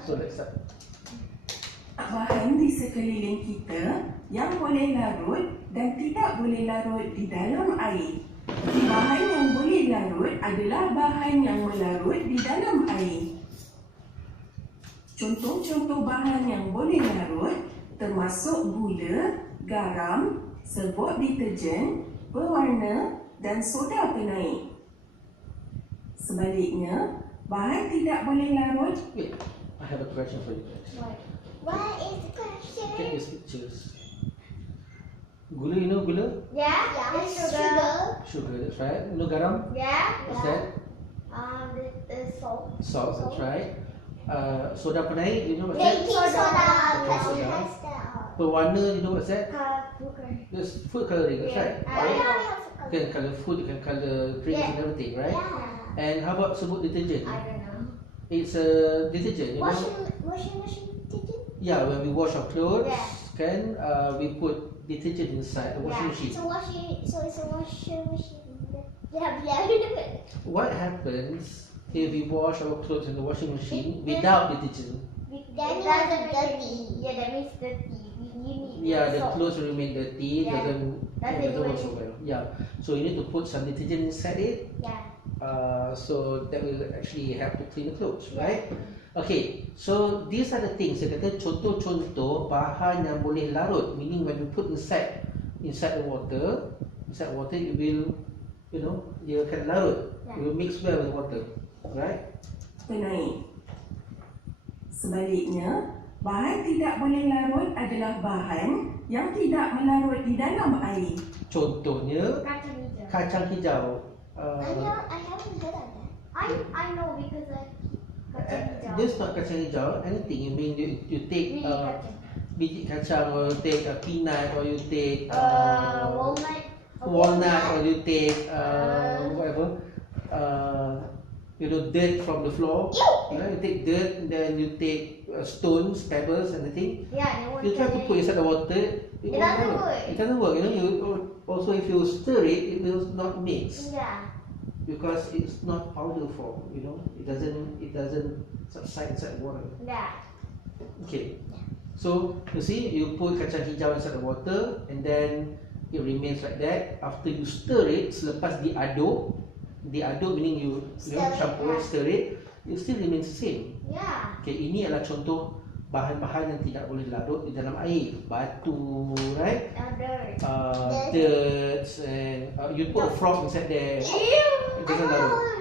So let's start. Bahan di sekeliling kita yang boleh larut dan tidak boleh larut di dalam air. Bahan yang boleh larut adalah bahan yang melarut di dalam air. Contoh-contoh bahan yang boleh larut termasuk gula, garam, serbuk deterjen, pewarna dan soda penaik. Sebaliknya, bahan tidak boleh larut. Wait, I have a question for you guys. What is the question? Look at these pictures. Gula, you know gula? Yeah, it's sugar. Sugar, that's right. You know garam? Yeah. What's that? The salt. Salt, that's right. Soda penaik, you know what's that? Baking soda. Baking soda. Pewarna, you know what's that? There's food coloring, that's right. You can color food, you can color drinks and everything, right? Yeah. And how about serbuk detergent? I don't know. It's a detergent, you know? Washing machine detergent? Yeah, when we wash our clothes, Yeah. we put detergent inside the washing machine. So it's a washing machine. Yeah. What happens if we wash our clothes in the washing machine without detergent? That means dirty. Yeah, that means dirty. Yeah, the clothes will remain dirty, Yeah. doesn't work so well. Yeah, so you need to put some detergent inside it. Yeah. So that will actually help to clean the clothes, right? Okay, so these are the things. Saya kata contoh-contoh bahan yang boleh larut, meaning when you put inside the water, it will, dia akan larut. It will mix well with water, right? Penaik. Sebaliknya, bahan tidak boleh larut adalah bahan yang tidak melarut di dalam air. Contohnya kacang hijau. I haven't heard of that. I know because This not kacang hijau. Anything you mean you take biji kacang, or you take peanut, or you take walnut, or you take whatever. Dirt from the floor. You take dirt, and then you take stones, pebbles, and the thing. Yeah, You try to put inside the water. It doesn't work. It doesn't work. Also if you stir it, it will not mix. Yeah. Because it's not powder form. It doesn't subside inside water. Yeah. Okay. So you see, you put kacang hijau inside the water, and then it remains like that. After you stir it, selepas diaduk meaning you campur, stir it still remains the same. Yeah. Okay, ini adalah contoh bahan-bahan yang tidak boleh larut di dalam air. Batu, right? Dirt, and you put a frog inside there. It doesn't larut.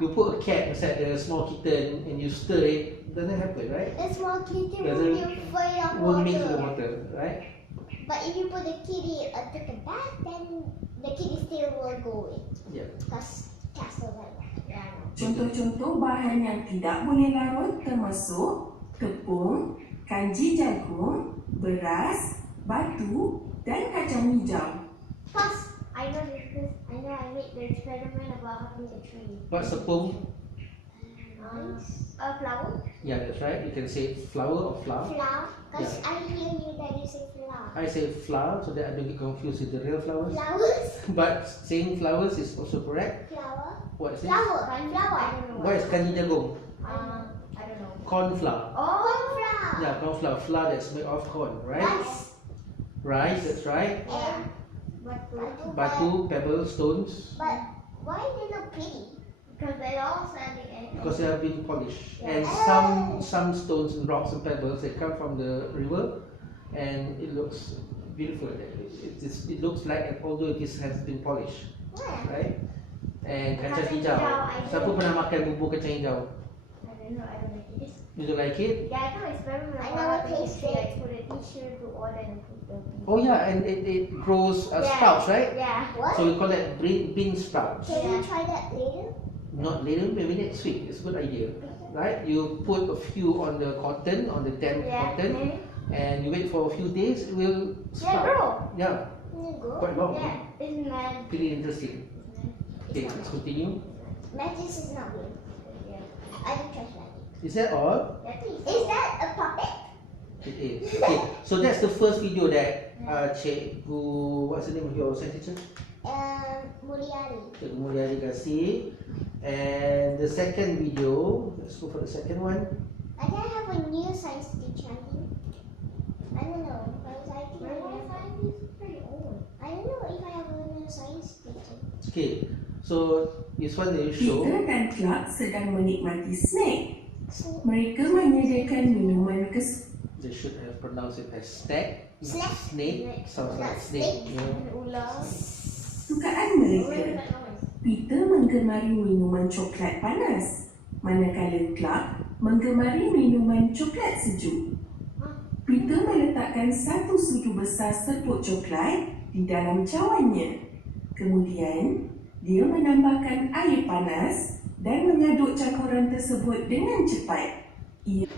You put a cat inside the small kitten and you stir it doesn't happen, right? The small kitty Doesn't- will be afraid of Won't water. mix with the water, right? But if you put the kitty take a bath, then the kitty still will go in. Yeah. Because castle like that. Yeah, I know. Contoh-contoh bahan yang tidak boleh larut termasuk tepung, kanji jagung, beras, batu dan kacang hijau. Plus, I know this because I know I made the experiment about having a tree. What's sepung? A flower. Yeah, that's right. You can say flower or flour. Flower. Because I hear you that you say flower. I say flour so that I don't get confused with the real flowers. Flowers. But saying flowers is also correct. Flower. What is it? Flower. Flower. I don't know. What is kanji jagung? I don't know. Corn flour. Oh, flower. Yeah, corn flour. Flour that's made of corn, right? Rice. Rice, that's right. And Batu, pebbles, stones. But why they look pretty? Because they all standing in. Because they have been polished. Yeah. And some stones and rocks and pebbles, they come from the river, and it looks beautiful. It looks like, although it has been polished, Yeah. right? And kacang Kacang hijau. hijau, I Siapa don't pernah makan bubur kacang hijau? I don't know. I don't like it. You don't like it? Yeah, I know it's very I never tasted it. I put a t-shirt to order and put the. Oh yeah, and it grows Yeah. sprouts, right? Yeah. What? So we call that bean sprouts. Can you try that later? Not later, maybe next week. It's a good idea, right? You put a few on the cotton, on the damp cotton, and you wait for a few days. It will sprout. grow. Yeah, quite long. Yeah. It's mad. Pretty interesting. Okay, let's continue. Matches is not good. Yeah. I don't trust magic. Is that all? Is that a puppet? It is. Okay, so that's the first video that Cikgu, what's the name of your science teacher? Mulyari. Cikgu Mulyari kasih. And the second video, let's go for the second one. I can have a new science teacher, I think. I don't know. Because I think science is pretty old. I don't know if I have a new science teacher. Okay, so this one they show. Peter dan Clark sedang menikmati snack. So, Mereka menyediakan minuman They should have pronounced it as snack. Snack. Snake. Sounds like Not snake. snake. Yeah. Ular. kesukaan mereka. Peter menggemari minuman coklat panas, manakala Clark menggemari minuman coklat sejuk. Peter meletakkan satu sudu besar serpuk coklat di dalam cawannya. Kemudian, dia menambahkan air panas dan mengaduk campuran tersebut dengan cepat. Ia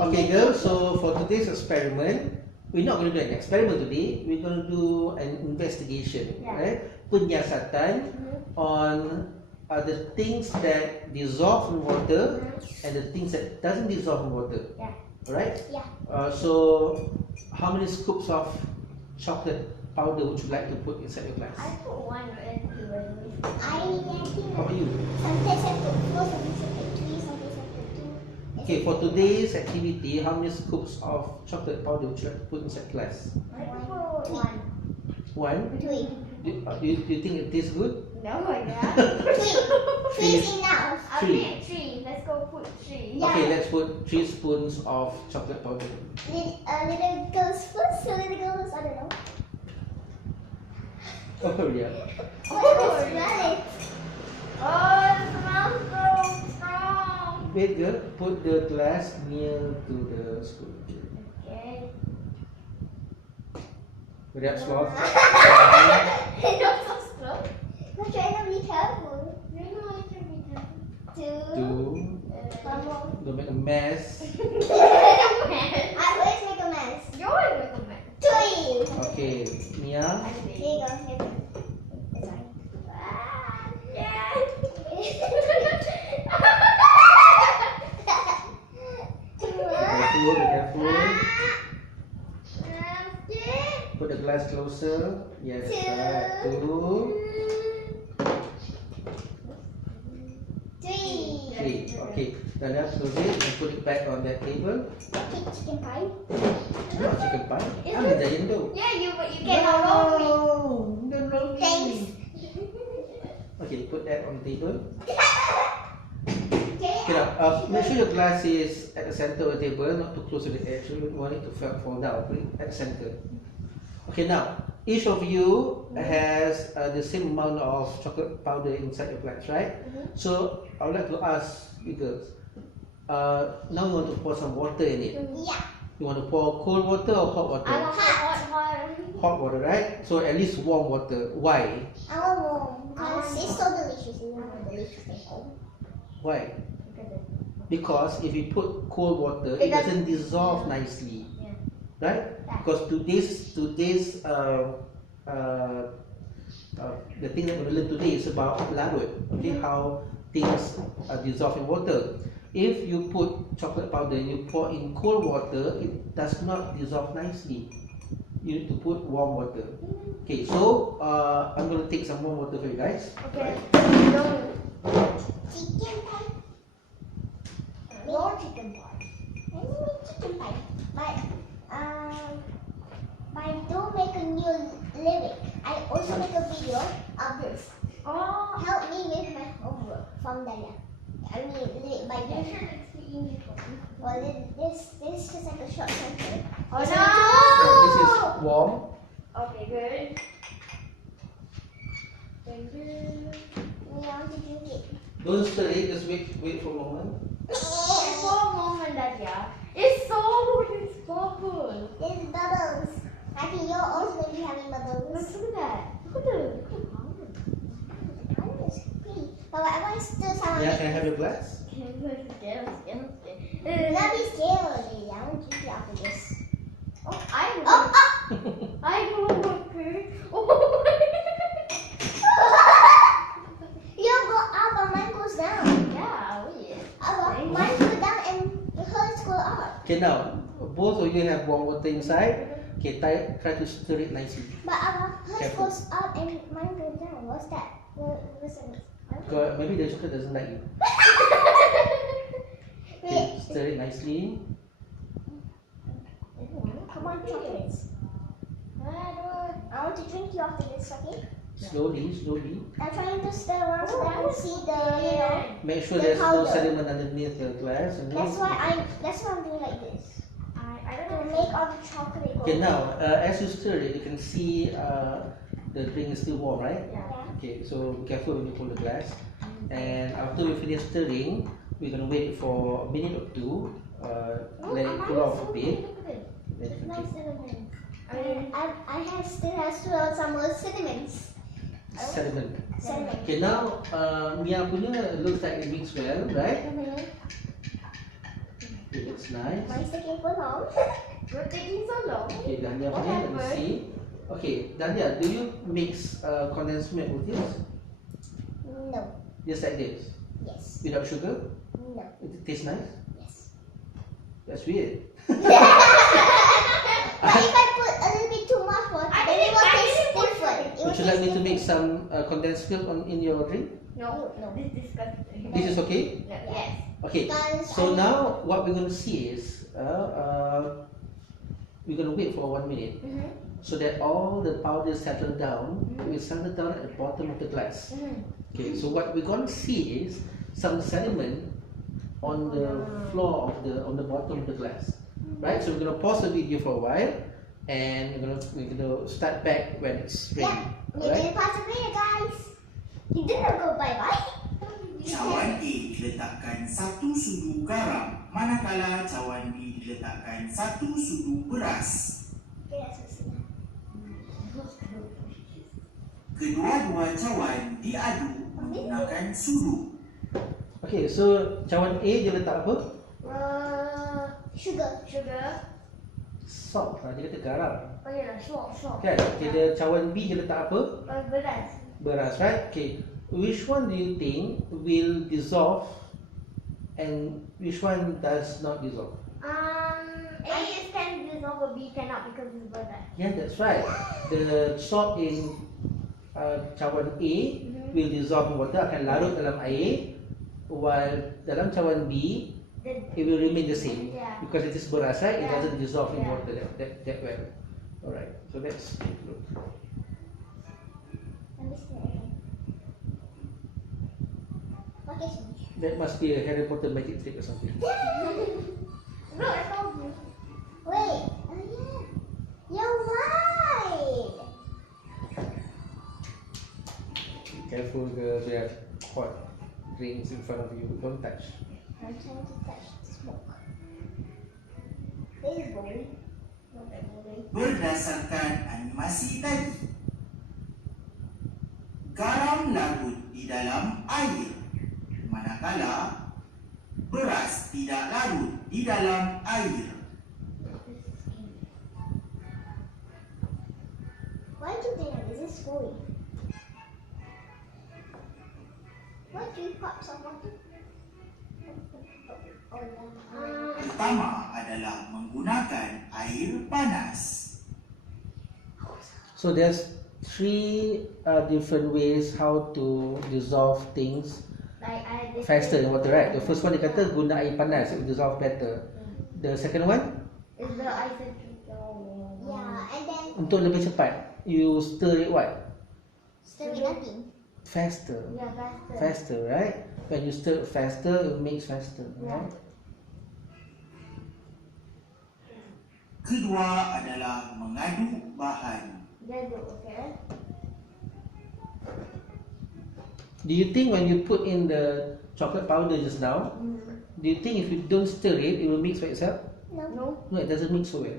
Okay, girls. So for today's experiment, we're not going to do an experiment today. We're going to do an investigation, right? Penyiasatan on the things that dissolve in water and the things that doesn't dissolve in water. Yeah. Right? Yeah. So how many scoops of chocolate powder would you like to put inside your glass? I put 1 and 2. I think How about you? sometimes I put 4, sometimes I put 3, sometimes I put 2. Okay, for today's activity, how many scoops of chocolate powder would you like to put inside glass? I put 1. One. 3. Do you think it tastes good? No, yeah. 3 is enough. I Three. think 3. Let's go put 3. Yeah. Okay, let's put 3 spoons of chocolate powder. Little girls first, so little girls, I don't know. Oh yeah. What smell it? Oh, it smells so strong. Wait, girl. Put the glass near to the spoon. Okay. Very up slow. Not so slow. I'm trying to be careful. You know I can be careful. 2. 2. One more. Don't make a mess. I always make a mess. You always make a mess. 3. Okay, Mia. Here you go. Here you go. Sorry. Ah, yeah. Careful, be careful. Okay. Put the glass closer. Yes, Two. right. 2, 3. 3. Okay, then let's close it and put it back on that table. Okay, chicken pie. Not chicken pie. I'm a giant dough. Yeah, but you cannot roll me. No, don't roll me. Thanks. Okay, put that on the table. Okay. Okay, now, make sure your glass is at the center of the table, not too close to the edge. You don't want it to fall down. Put it at the center. Okay, now each of you has the same amount of chocolate powder inside your glass, right? So I would like to ask you girls. Now you want to pour some water in it. Yeah. You want to pour cold water or hot water? I want hot. Hot water, right? So at least warm water. Why? I want warm because it's so delicious. It's more delicious than cold. Why? Because if you put cold water, it doesn't dissolve nicely, Yeah. right? Because today's the thing that we're going to learn today is about melarut, okay? How things dissolve in water. If you put chocolate powder and you pour in cold water, it does not dissolve nicely. You need to put warm water. Okay, so I'm going to take some warm water for you guys. Okay. Don't. Chicken pie. More chicken pie. I make chicken pie. But don't make a new lyric. I also make a video of this. Oh. Help me with my homework from Daya. I mean, lyric by You Daya. should speak English for me. Well, this is just like a short sentence. Oh Yeah, this is no! warm. Okay, good. Thank you. We want to drink it. Don't stir it, just wait for a moment. Just for a moment, Nadia. It's bubble. There's bubbles. I think you're also going to be having Look bubbles. at that. Look at the powder. The color is pretty. But I want to stir some of Yeah, it. can I have your glass? Do not be scared, lady. I want to drink it after this. Oh, I know. Oh, I know. Okay. Oh my you go up and mine goes down. Yeah, weird. Mine goes down and hers go up. Okay, now both of you have warm water inside. Okay, try to stir it nicely. But hers Careful. goes up and mine goes down. What's that? What's that? Because maybe the chocolate doesn't like you. Wait, Stir it nicely. Come on, chocolates. I want to drink you after this, okay? Slowly, slowly. I'm trying to stir around so that I can see the, you know. Make sure The there's no powder. sediment underneath the glass. And That's why I'm doing like this. I To don't know. make all the chocolate go. Okay, now as you stir it, you can see the drink is still warm, right? Yeah. Okay, so be careful when you pull the glass. And after we finish stirring, we're gonna wait for a minute or two. Let it cool off a bit. Then, It's nice okay. cinnamon. I have still some more cinnamons. Sediment. Cinnamon. Okay, now Mia punya looks like it mixed well, right? It looks nice. Mine's taking so long. You're taking so long. Okay, Dahlia What punya, let me happened? see. Okay, Dahlia, do you mix condensed milk with this? No. Just like this, Yes. without sugar? No. It tastes nice. Yes. That's weird. But if I put a little bit too much water, I then it will didn't taste put different. It will Would you like me to taste make different. some condensed milk in your drink? No, No. this is disgusting. This is okay? Yes. Okay, Guys, so now what we're going to see is we're going to wait for 1 minute so that all the powder settle down. It will settle down at the bottom of the glass. Okay, so what we're going to see is some sediment on the floor of on the bottom of the glass. Right? So we're going to pause the video for a while and we're going to start back when it's ready. Yeah, Alright? maybe part of it, guys. You didn't go bye-bye. Cawan A diletakkan 1 sudu garam, manakala cawan B diletakkan 1 sudu beras. Okay, that's what's in Kedua-dua cawan diaduk menggunakan sudu. Okay, so cawan A dia letak apa? Sugar. Salt lah, dia kata garam. Oh yeah, salt. Kan? Okay, dia cawan B dia letak apa? Beras. Beras, right? Okay, which one do you think will dissolve and which one does not dissolve? A is can dissolve, B cannot because it's beras. Yeah, that's right. The salt in cawan A will dissolve in water, akan larut dalam air, while dalam cawan B it will remain the same Yeah. because it is beras, right? It Yeah. doesn't dissolve in Yeah. water that well. Alright, so let's take a look. Let me see it again. What is it? That must be a Harry Potter magic trick or something. No, I told you. Wait. Oh yeah. You're right. Be careful, girls. We have hot drinks in front of you. Don't touch. I'm trying to touch the smoke. This is boring. Not that boring. Berdasarkan animasi tadi, garam larut di dalam air, manakala beras tidak larut di dalam air. Why do you think that this is boring? What do you pop some water? Oh yeah. Pertama adalah menggunakan air panas. So there's three different ways how to dissolve things Like faster in water, right? The first one dia kata guna air panas, it will dissolve better. The second one, is the isotope. Yeah, and then untuk lebih cepat, you stir it what? stir with nothing. Faster. Yeah, faster. Faster, right? When you stir faster, it makes faster, Yeah. right? Kedua adalah mengaduk bahan. Jaduk, okay? Do you think when you put in the chocolate powder just now, do you think if you don't stir it, it will mix by itself? No. No, it doesn't mix so well,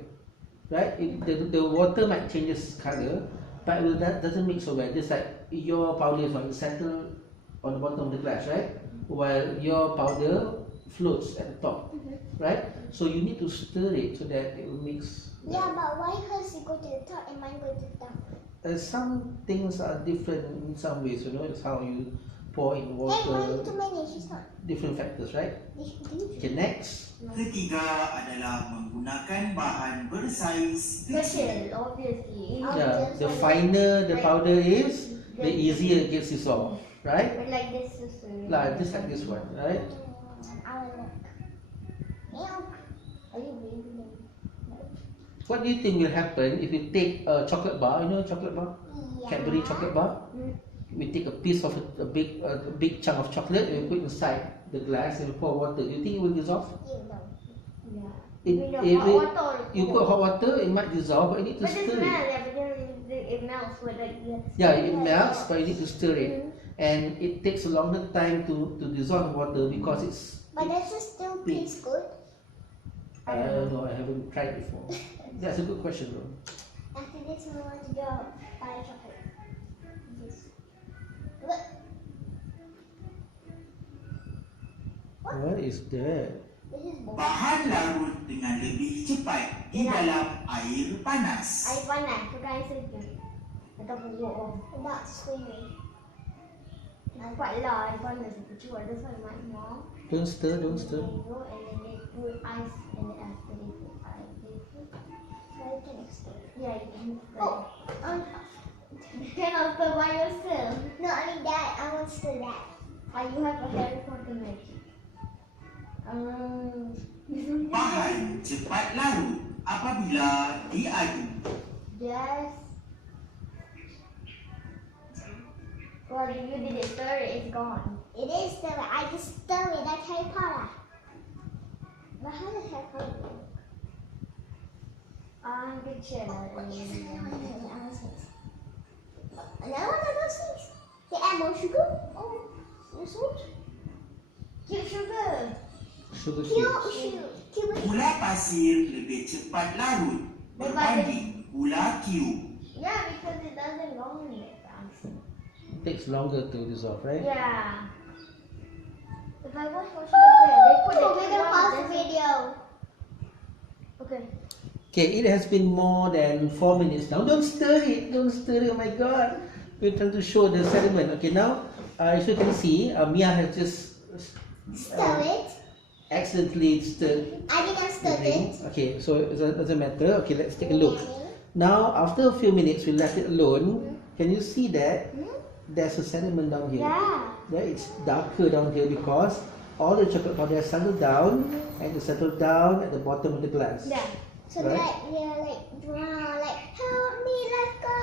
right? The water might change its color, but that doesn't mix so well. Just like your powder is going to settle on the bottom of the glass, right? While your powder floats at the top, right? So you need to stir it so that it will mix. Yeah, but why hers go to the top and mine go to the top? Some things are different in some ways, you know. It's how you pour in Hey, mine water, too many. She's not. different factors, right? Did Okay, next. Ketiga adalah menggunakan bahan bersaiz kecil. Kecil, obviously. Yeah, the finer the powder is, the easier it gets dissolved, right? But like this is Like just like this one, right? I will look. What do you think will happen if you take a chocolate bar? You know chocolate bar? Cadbury chocolate bar. We take a piece of a big chunk of chocolate and we put inside the glass and we pour water. Do you think it will dissolve? Yeah. You put hot water, it might dissolve, but you need to But it stir smells, it. yeah, but then it melts with like Yeah, it melts, but you need to stir it, and it takes a longer time to dissolve water because it's. But does it still taste good? I don't know. I haven't tried before. That's a good question, though. After this, we want to go buy chocolate. This. Look. What is that? This is both. Bahan larut dengan lebih cepat di dalam air panas. air panas, bukan air sejuk. Ataupun warm. Not swimming. Nampaklah air panas itu cuba. That's why my mom. Don't stir, don't stir. They go and then they put ice and then after they put ice, they put. So you can explore. Yeah, you can. Oh, You cannot stir by yourself. not only that, I want to do that. You have a Harry Potter magic. Bahan cepat larut apabila diaduk. Yes. Well, you did it stir it, it's gone. It is the I just stir it like Harry Potter. But how does Harry Potter work? Good shit. Yes, I want things. Another one of those things. They add more sugar? Oh, no salt? Cube sugar. Sugar Cube. Gula pasir lebih cepat larut berbanding gula cube. Yeah, because it doesn't go in it fast. It takes longer to dissolve, right? Yeah. If I watch for sugar bread, they put Oh, the we're gonna pause the cube video. Okay. Okay, it has been more than 4 minutes now. Don't stir it, don't stir it. Oh my God, we're trying to show the sediment. Okay, now as you can see, Mia has just Stir it. accidentally stirred I didn't the stir drink. it. Okay, so it doesn't matter. Okay, let's take a look. Now, after a few minutes, we left it alone. Can you see that there's a sediment down here? Yeah. Yeah, it's darker down here because all the chocolate powder has settled down and it settled down at the bottom of the glass. Yeah. So Right. like help me, let's go.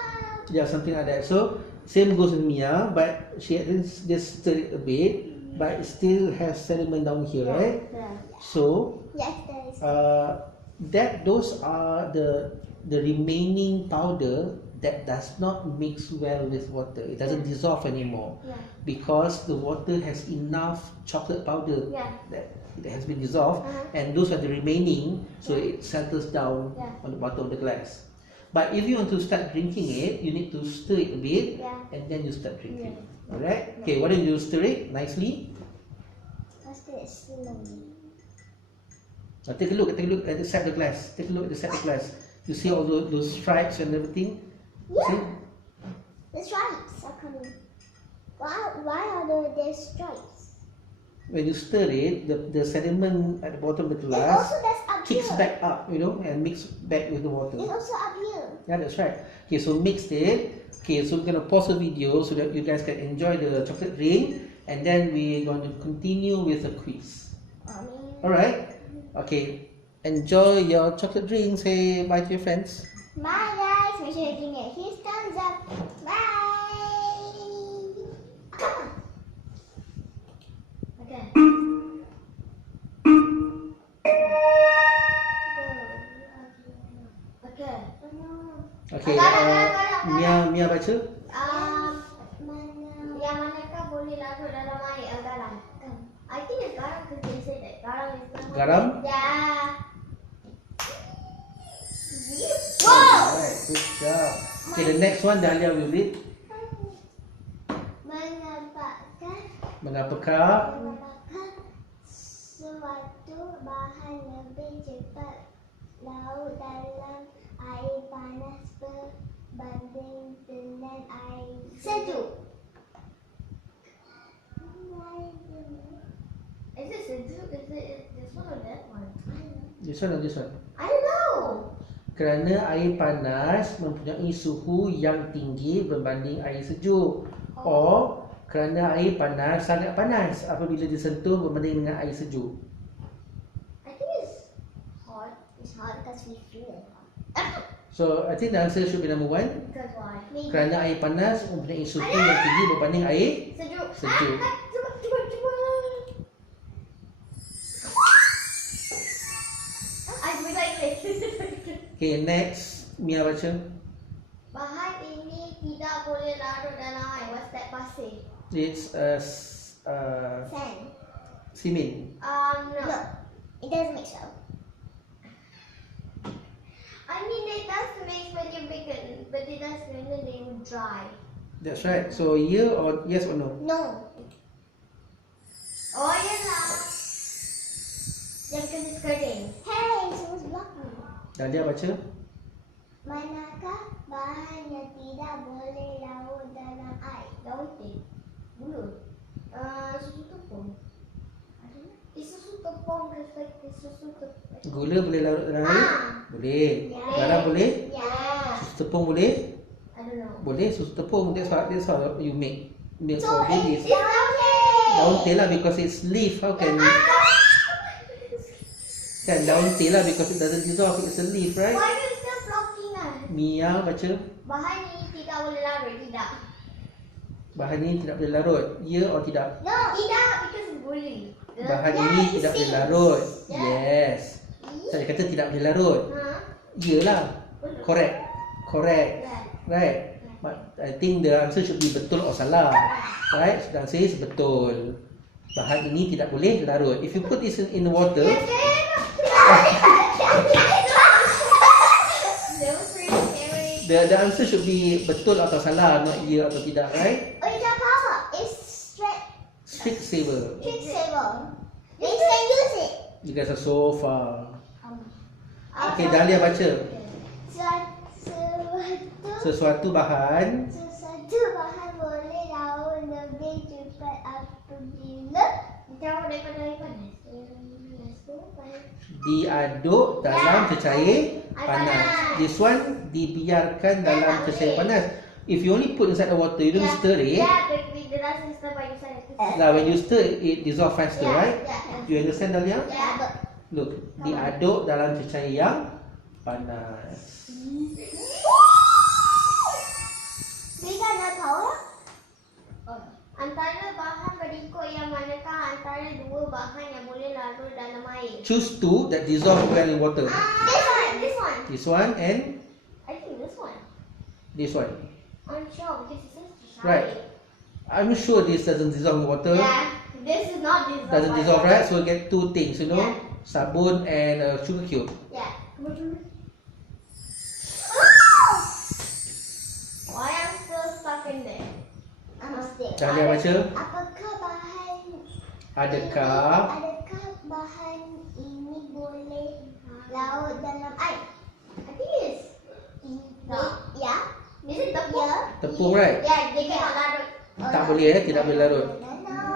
Yeah, something like that. So same goes with Mia, but she just stirred it a bit, but it still has sediment down here, right? Yeah. So Yes, there is. those are the remaining powder that does not mix well with water. It doesn't dissolve anymore Yeah. because the water has enough chocolate powder Yeah. that it has been dissolved, Uh-huh. and those are the remaining, so it settles down Yeah. on the bottom of the glass. But if you want to start drinking it, you need to stir it a bit, Yeah. and then you start drinking. Yeah. Alright? Okay, why don't you stir it nicely? Let's do it slowly. Now take a look at the side of the glass. Take a look at the side of the glass. You see all those stripes and everything? See? Yeah, the stripes are coming. Why are there stripes? When you stir it, the sediment at the bottom of the And glass also that's up kicks here. back up, and mix back with the water. It's also up here. Yeah, that's right. Okay, so mixed it. Okay, so we're gonna pause the video so that you guys can enjoy the chocolate ring, and then we're going to continue with the quiz. Alright? Okay, enjoy your chocolate drink. Say bye to your friends. Bye guys, make sure you give me a huge thumbs up. Bye. Okay. Okay. Okay, Agak. Mia baca. Yang manakah boleh larut dalam air garam? I think it's garam because they say that garam is not. Garam? Yeah. Alright, good job. Okay, the next one Dahlia will read. Mengapakah suatu bahan lebih cepat larut dalam air panas berbanding dengan air sejuk? Is it sejuk? Is it this one or that one? this one or this one? I don't know. Kerana air panas mempunyai suhu yang tinggi berbanding air sejuk. Or kerana air panas sangat panas apabila disentuh berbanding dengan air sejuk. I think it's hot. It's hot because we feel it hot. So I think the answer should be number 1. Because why? Kerana air panas mempunyai suhu yang tinggi berbanding air Sejuk. sejuk. Cuba. I would like this. Okay, next Mia baca. Bahan ini tidak boleh larut dalam air. What's that pasir? It's Sand. simin. No. No, it doesn't make so. I mean, it does mix when you bake it, but it does when they will dry. That's right. So yeah or yes or no? No. Oh, yeah lah. Yeah, because it's kering. Hey, someone's blocking me. Dahlia baca. Manakah bahan yang tidak boleh larut dalam air? Daun teh. Mulut. Susu tepung. I don't know. It's susu tepung because like it's susu tepung. Gula boleh larut dalam air? Boleh. Ya. Garam boleh? Yeah. Susu tepung boleh? I don't know. Boleh susu tepung. That's how you make milk So for babies. it's okay. Daun teh lah because it's leaf. How can kan daun teh lah because it doesn't dissolve. It's a leaf, right? Why are you still blocking us? Mia baca. Bahan ini tidak boleh larut, tidak. Bahan ini tidak boleh larut. Ya or tidak? No. Tidak, because it's boleh. Bahan Yeah, ini it tidak boleh seems. larut. Yeah. Yes. Saya kata tidak boleh larut. Huh? Yalah. Correct. Correct. Yeah. Right. But I think the answer should be betul or salah. Right? The answer is betul. Bahan ini tidak boleh larut. If you put this in the water, That was pretty scary. the answer should be betul atau salah, not ya atau tidak, right? Oh, it's a power. It's Strict saver. trick saver. Next time use it. You guys are so far. Ah, Okay, Dahlia baca. Sesuatu Sesuatu bahan bahan boleh larut lebih cepat apabila jauh daripada air panas. diaduk dalam cecair panas. panas. This one dibiarkan dalam cecair panas. If you only put inside the water, you don't stir it. Yeah, but it doesn't stir by yourself. Now when you stir, it dissolve faster, right? Yeah. You understand, Dahlia? Yeah. Look, diaduk dalam cecair yang panas. We got no power. Antara bahan berikut yang manakah antara dua bahan yang boleh larut dalam air? Choose two that dissolve well in water. This one. This one and I think this one. this one. I'm sure because it says to shine. Right. I'm sure this doesn't dissolve in water. Yeah, this is not dissolved. Doesn't dissolve, right? So we get two things, you know, Yeah. sabun and sugar cube. Yeah. Why I'm still stuck in there? Dahlia baca. Apakah bahan Adakah bahan ini boleh larut dalam air? I think it's Ya. Is it tepung? Ya. tepung, right? Yeah, they cannot larut. Tak boleh, tidak boleh larut. No.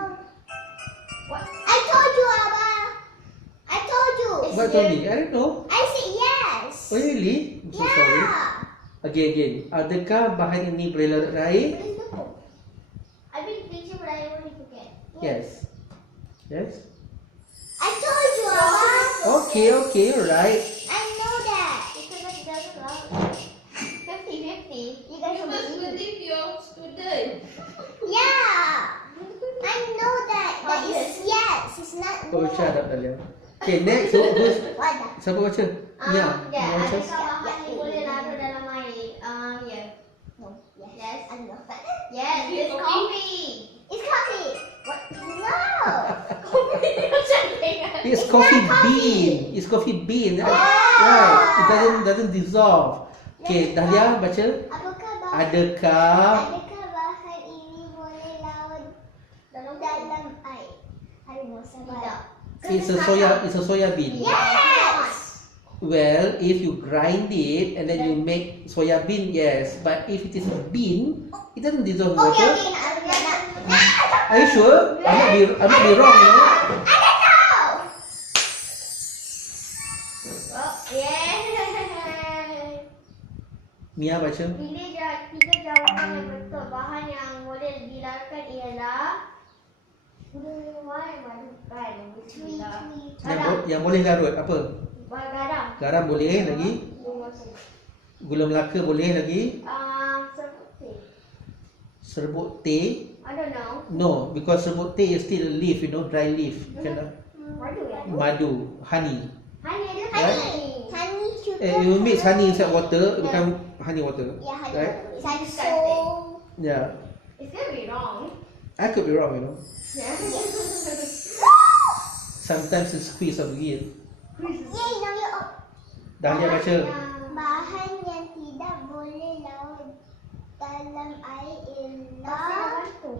What? I told you, Abah. I told you. What told me? I don't know. I said yes. Oh really? I'm so sorry. Yeah. Again. Adakah bahan ini boleh larut dalam air? What is tepung? I've been teaching but I already forget. Yes. Yes. I told you, Abah. Okay, right. I know that. Because it doesn't larut. 50-50. You guys will be believe your student. Yeah. I know that. That is yes. It's not Oh, no. shut up, Dahlia. Okay, next. So, who's, What the? siapa baca? Mia. Yeah, Mia baca. adakah bahan yang boleh larut dalam air? Yeah. No. Yes. Yes. I know that. Yes, it's coffee. It's coffee. What? No. Coffee macam dengan. It's coffee bean. It's coffee bean. Right. It doesn't dissolve. Okay, Dahlia baca. Apakah bahan? Adakah Adakah bahan ini boleh larut dalam air? I don't know. Tidak. it's a soya bean. Yes. Well, if you grind it and then you make soya bean, yes. But if it is a bean, it doesn't dissolve in Okay, water. okay. I'm gonna. Are you sure? I'm not be wrong, you know? I don't know. Oh, yeah. Mia baca. Pilih tiga jawapan yang betul. Bahan yang boleh dilarutkan ialah Yang boleh larut apa? garam. Garam boleh lagi. Gula Melaka boleh lagi. Serbuk teh. Serbuk teh. I don't know. No, because serbuk teh is still a leaf, you know, dry leaf. Cannot. Madu ya? Madu, honey. Honey ada Honey. Honey sugar. You mix honey inside water, it become honey water. Yeah, honey. Right? It's like so. Yeah. It's gonna be wrong. I could be wrong, you know. Yeah. Sometimes it's squeeze of the Yay, now you're up. Dahlia baca. Bahan yang tidak boleh larut dalam air Pasir ialah batu.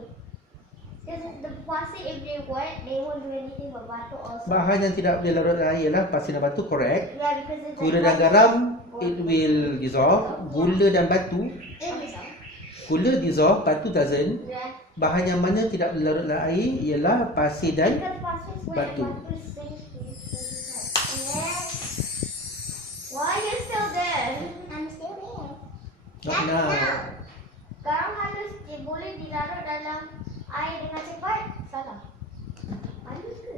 Because the pasir, if they wet, they won't do anything but batu also. Bahan yang tidak boleh larut dalam air ialah pasir dan batu, correct. Yeah, because it's Gula like dan garam, it will dissolve. Gula dan batu, gula dissolve, batu doesn't. Yeah. Bahan yang mana tidak boleh larut dalam air ialah pasir dan Because pasir is wet, batu. batu is safe. Yes. Why are you still there? I'm still there. not now. Garam halus boleh dilarut dalam air dengan cepat? Salah. Halus ke?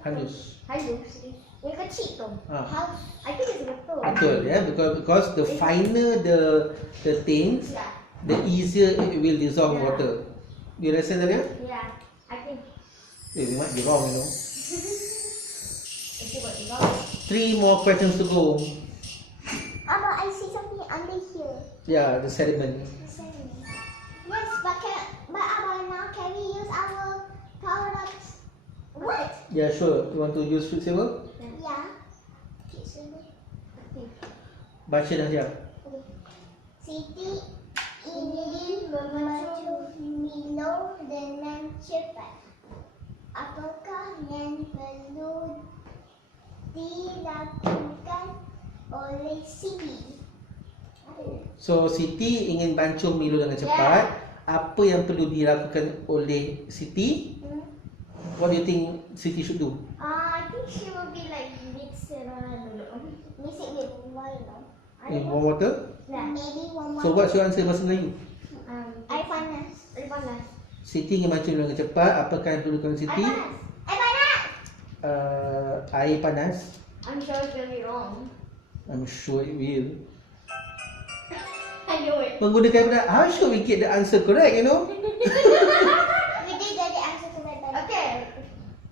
Halus. Halus. Yang kecil tu. Ah. I think it's betul. Betul ya, because the finer the things, Yeah. the easier it will dissolve in Yeah. water. You understand Dahlia? Yeah. I think. We might be wrong, you know. If you got it wrong. 3 more questions to go. Abba, I see something under here. Yeah, the sediment. Yes, but Abba, now can we use our products? What? Yeah, sure. You want to use fruit saver? Yeah. Baca Dahlia. Siti ingin memacu Milo dengan cepat. Apakah yang perlu dilakukan oleh Siti? So Siti ingin bancung Milo dengan cepat. Apa yang perlu dilakukan oleh Siti? What do you think Siti should do? I think she will be like mix it around dulu. Mix it with water. In warm water? Nah. Maybe one more. So what's your answer bahasa Melayu? Air panas. Air panas. Siti ingin bancung Milo dengan cepat. Apakah yang perlu dilakukan Siti? Air panas. Air panas. I'm sure it's gonna be wrong. I'm sure it will. I knew it. Menggunakan benda, how should we get the answer correct, you know? We did get the answer to my bad. Okay.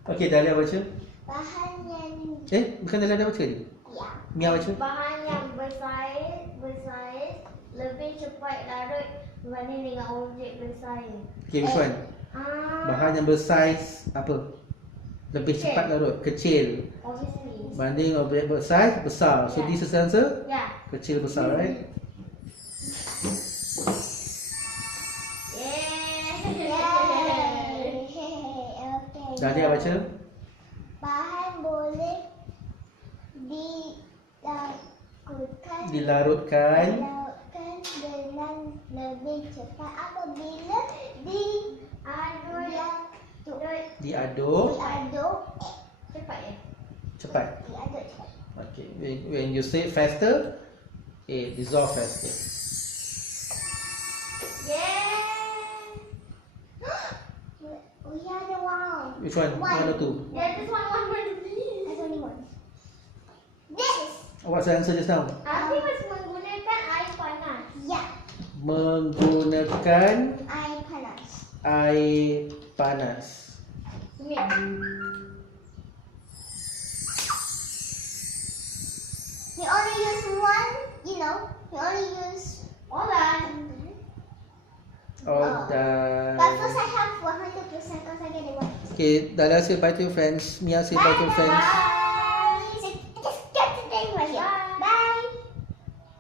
Okay, Dahlia baca. Bahan yang Bukan Dahlia dah baca tadi? ya. Mia baca. Bahan yang bersaiz lebih cepat larut berbanding dengan objek bersaiz. Okay, which one? Bahan yang bersaiz apa? Lebih Kecil. cepat larut. Kecil. Obviously. Banding objek bersaiz besar. So Yeah. this is the answer? Yeah. Kecil besar, right? Yay. Okay. Dahlia baca. Bahan boleh Dilarutkan dilakukan dengan lebih cepat apabila diaduk diaduk Cepat ya? cepat. diaduk cepat. Okay, when you say faster, it dissolve faster. Yeah. We had a one. Which one? One or two? Yeah, this one please. There's only one. This. What's the answer just now? Aku harus menggunakan air panas. Yeah. Menggunakan Air panas. air panas. Ini. You only use one, you know. You only use Olan. Oh, dah. But first I have 100% because I get it one. Okay, Dahlia say bye to your friends. Mia say bye to your friends. Bye.